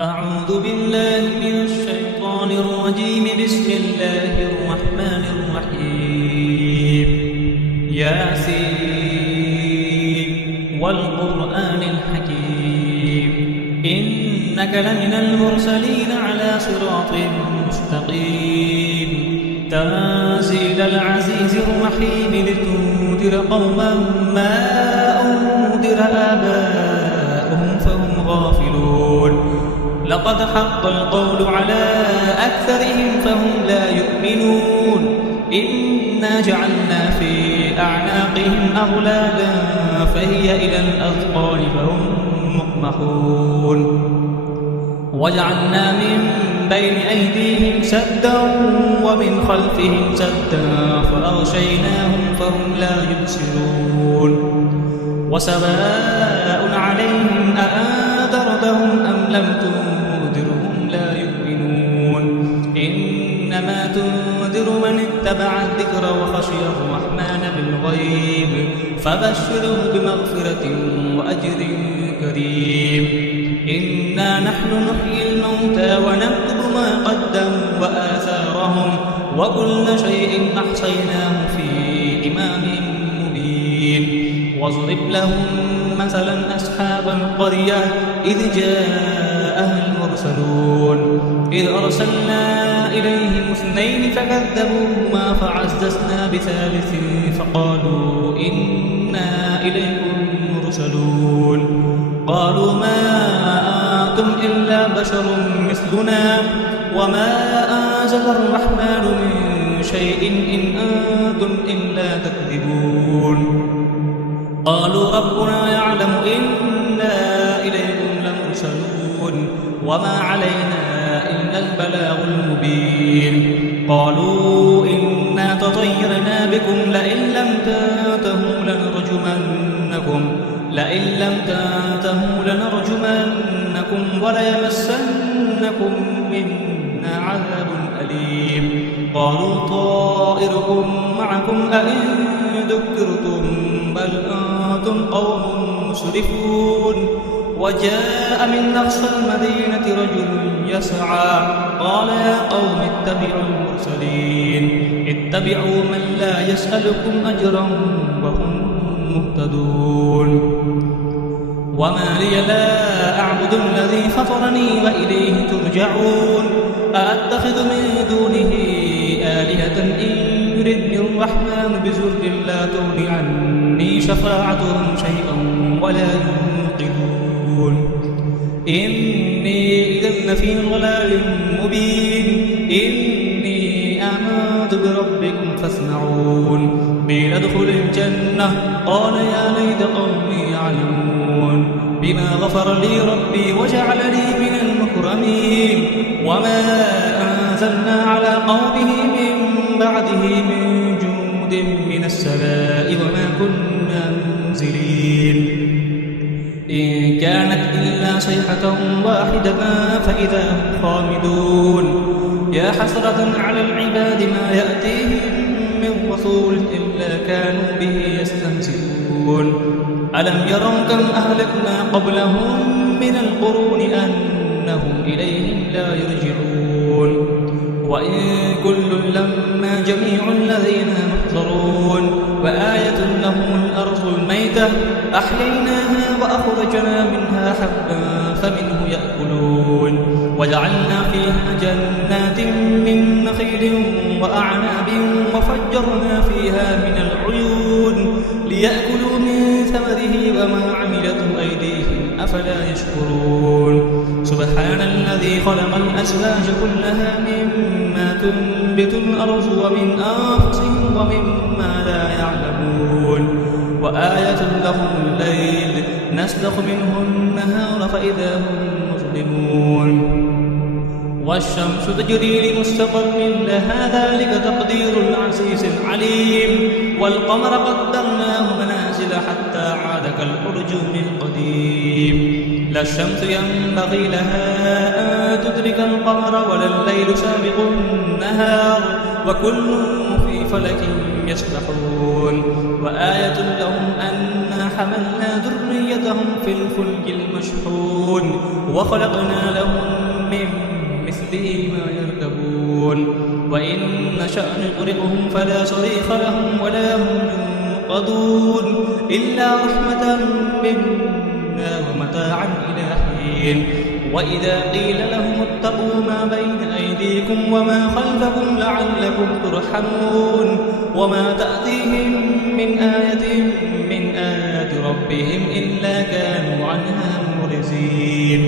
أعوذ بالله من الشيطان الرجيم. بسم الله الرحمن الرحيم. ياسين والقرآن الحكيم إنك لمن المرسلين على صراط مستقيم تنزيل العزيز الرحيم لتنذر قوما ما أنذر آباؤهم فهم غافلون. لقد حق القول على أكثرهم فهم لا يؤمنون. إنا جعلنا في أعناقهم أغلالا فهي إلى الأذقان فهم مقمحون. وجعلنا من بين أيديهم سدا ومن خلفهم سدا فأغشيناهم فهم لا يبصرون. وسواء عليهم أأنذرتهم أم لم تنذرهم لا يؤمنون. إنما تنذر من اتبع الذكر وخشي الرحمن بالغيب فبشره بمغفرة وأجر كريم. إنا نحن نحيي الموتى ونكتب ما قدموا وآثارهم وكل شيء أحصيناه في إمام مبين. واضرب لهم مثلا أصحاب القرية إذ جاءها المرسلون إذ أرسلنا إليهم اثنين فكذبوهما فعززنا بثالث فقالوا إنا إليكم مرسلون. قالوا ما أنتم إلا بشر مثلنا وما أنزل الرحمن من شيء إن أنتم إلا تكذبون. قالوا ربنا يعلم إنا إليكم لمرسلون وما علينا إلا البلاغ المبين. قالوا إنا تطيرنا بكم لئن لم تنتهوا لنرجمنكم وليمسنكم منا عذاب أليم. قالوا طائركم معكم أئن ذكرتم بل أنتم قوم مسرفون. وجاء من أقصى المدينة رجل يسعى قال يا قوم اتبعوا المرسلين اتبعوا من لا يسألكم أجرا وهم مهتدون. وما لي لا أعبد الذي فطرني وإليه ترجعون. أأتخذ من دونه آلهة إن يردني الرحمن بضر لا تغن عني شفاعتهم شيئا ولا ينقذون. إني إذا لفي ضلال مبين. إني آمنت بربكم فاسمعون. قيل ادخل الجنة قال يا ليت قومي يعلمون بما غفر لي ربي وجعلني من المكرمين. وما أنزلنا على قومه من بعده من جند من السماء وما كنا منزلين. إن كانت إلا صيحة واحدة فإذا هم خامدون. يا حسرة على العباد ما يأتيهم من رسول إلا كانوا به يستهزئون. ألم يروا كم أهلكنا قبلهم من القرون أنهم إليهم لا يرجعون. وإن كل لما جميع الذين محضرون. وآية لهم الأرض الميتة أحييناها وأخرجنا منها حبا فمنه يأكلون. وجعلنا فيها جنات من نخيل وأعناب وفجرنا فيها من العيون ليأكلوا من ثمره وما عملته أيديهم أفلا يشكرون. سبحان الذي خلق الأزواج كلها مما تنبت الأرض ومن أنفسهم ومما لا يعلمون. وآية لهم الليل نسلخ منه النهار فإذا هم مظلمون. والشمس تجري لمستقر لها ذلك تقدير العزيز العليم. والقمر قدرناه منازل حتى عاد كالأرجون القديم. لا الشمس ينبغي لها أن تدرك القمر ولا الليل سابق النهار وكل في فلك يسبحون. وآية لهم أنا حملنا ذريتهم في الفلك المشحون وخلقنا لهم تغرقهم فلا صريخ لهم ولا هم ينقذون إلا رحمة منا ومتاعا إلى حين. وإذا قيل لهم اتقوا ما بين أيديكم وما خلفكم لعلكم ترحمون وما تأتيهم من آية من آيات ربهم إلا كانوا عنها معرضين.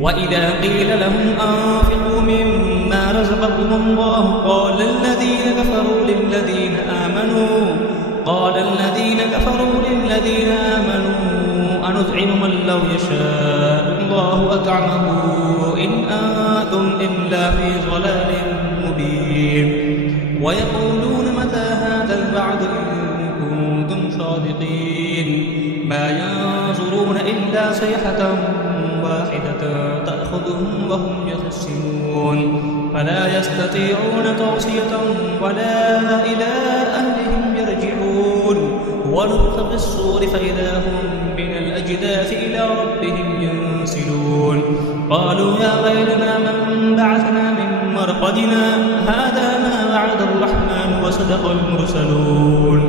وإذا قيل لهم أنفقوا مما رزقكم الله قال الذين كفروا للذين آمنوا أنطعم من لو يشاء الله أطعمه إن أنتم إلا في ضلال مبين. ويقولون متى هذا الوعد إن كنتم صادقين ما ينظرون إلا صيحة واحدة تأخذهم وهم يخسرون فلا يستطيعون توصية ولا إلى أهلهم يرجعون. ونفخ في الصور فإذا هم من الأجداث إلى ربهم ينسلون قالوا يا ويلنا من بعثنا من مرقدنا هذا ما وعد الرحمن وصدق المرسلون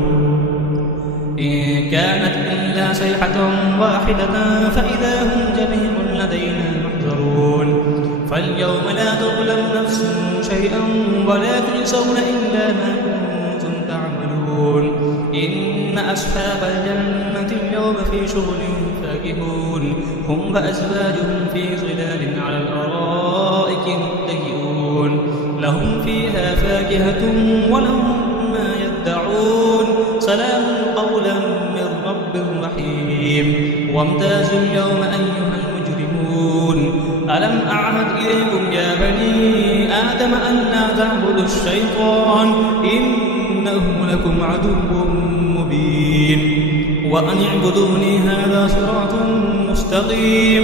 إن كانت إلا صيحة واحدة فإذا هم جميع لدينا محضرون. فاليوم لا تظلم نفس شيئا ولا تجزون إلا ما كنتم تعملون. إن أصحاب الجنة اليوم في شغل فاكهون هم وأزواجهم في ظلال على الأرائك متكئون لهم فيها فاكهة ولهم ما يدعون سلام قولا من رب رحيم. وامتازوا اليوم أيها المجرمون ألم أعهد إليكم يا بني آدم أن لا تعبدوا الشيطان إنه لكم عدو مبين. وأن اعبدوني هذا صراط مستقيم.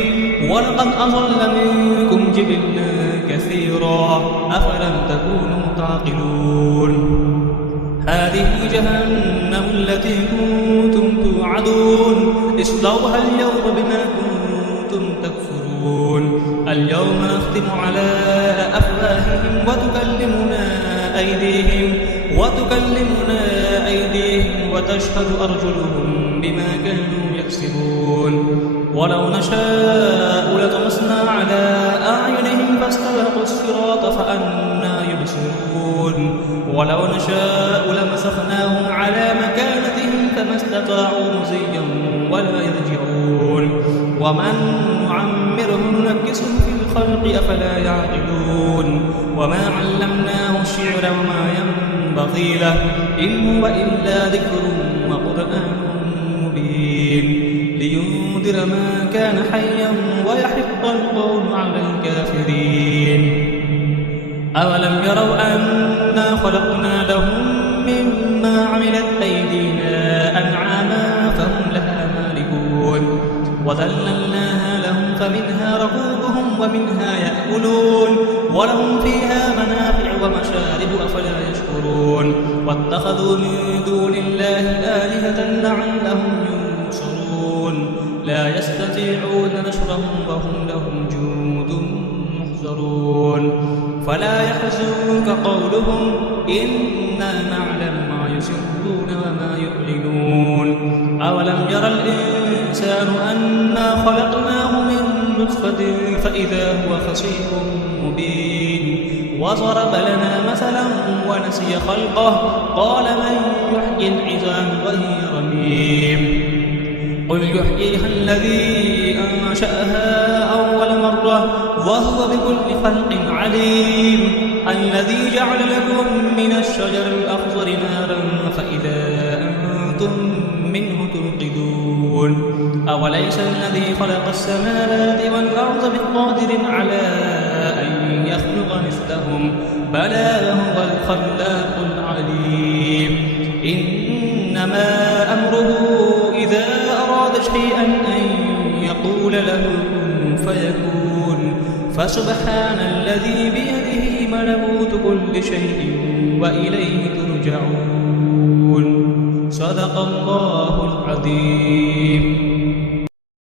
ولقد أضل منكم جبلا كثيرا أفلم تكونوا تعقلون. هذه جهنم التي كنتم توعدون اصلوها اليوم بما كنتم تكفرون. اليوم نختم على أفواههم وتكلمنا أيديهم وتشهد أرجلهم بما كانوا يكسبون. ولو نشاء لطمسنا على أعينهم فاستبقوا الصراط فأنى يبصرون. ولو نشاء لمسخناهم على مكانتهم فما استطاعوا مزيا ولا يرجعون. ومن نعمره ننكسه في الخلق أفلا يعقلون. وما علمناه الشعر وما ينبغي له إن هو إلا ذكر وقرآن مبين لينذر ما كان حيا ويحق القول على الكافرين. أولم يروا أنا خلقنا لهم مما عملت أيدينا أنعاما فهم لها مالكون وذللناها لهم فمنها ركوبهم ومنها يأكلون ولهم فيها منافع ومشارب أفلا يشكرون. واتخذوا من دون الله آلهة لعلهم ينصرون لا يستطيعون نصرهم وهم لهم جند محضرون. فلا يحزنك قولهم إنا نعلم ما يسرون وما يعلنون. أولم يرى الإنسان أنا خلقناه من نطفة فإذا هو خصيم مبين. وضرب لنا مثلا ونسي خلقه قال من يحيي العظام وهي رميم. قل يحييها الذي أنشأها أول مرة وهو بكل خلق عليم. الذي جعل لكم من الشجر الأخضر نارا فإذا أنتم منه توقدون. أوليس الذي خلق السماوات والأرض بقادر على أن يخلق مثلهم بلى وهو الخلاق العليم. إنما أمره إذا أراد شيئا أن يقول له كن فيكون. فسبحان الذي بيده ملكوت كل شيء وإليه ترجعون. صدق الله العظيم.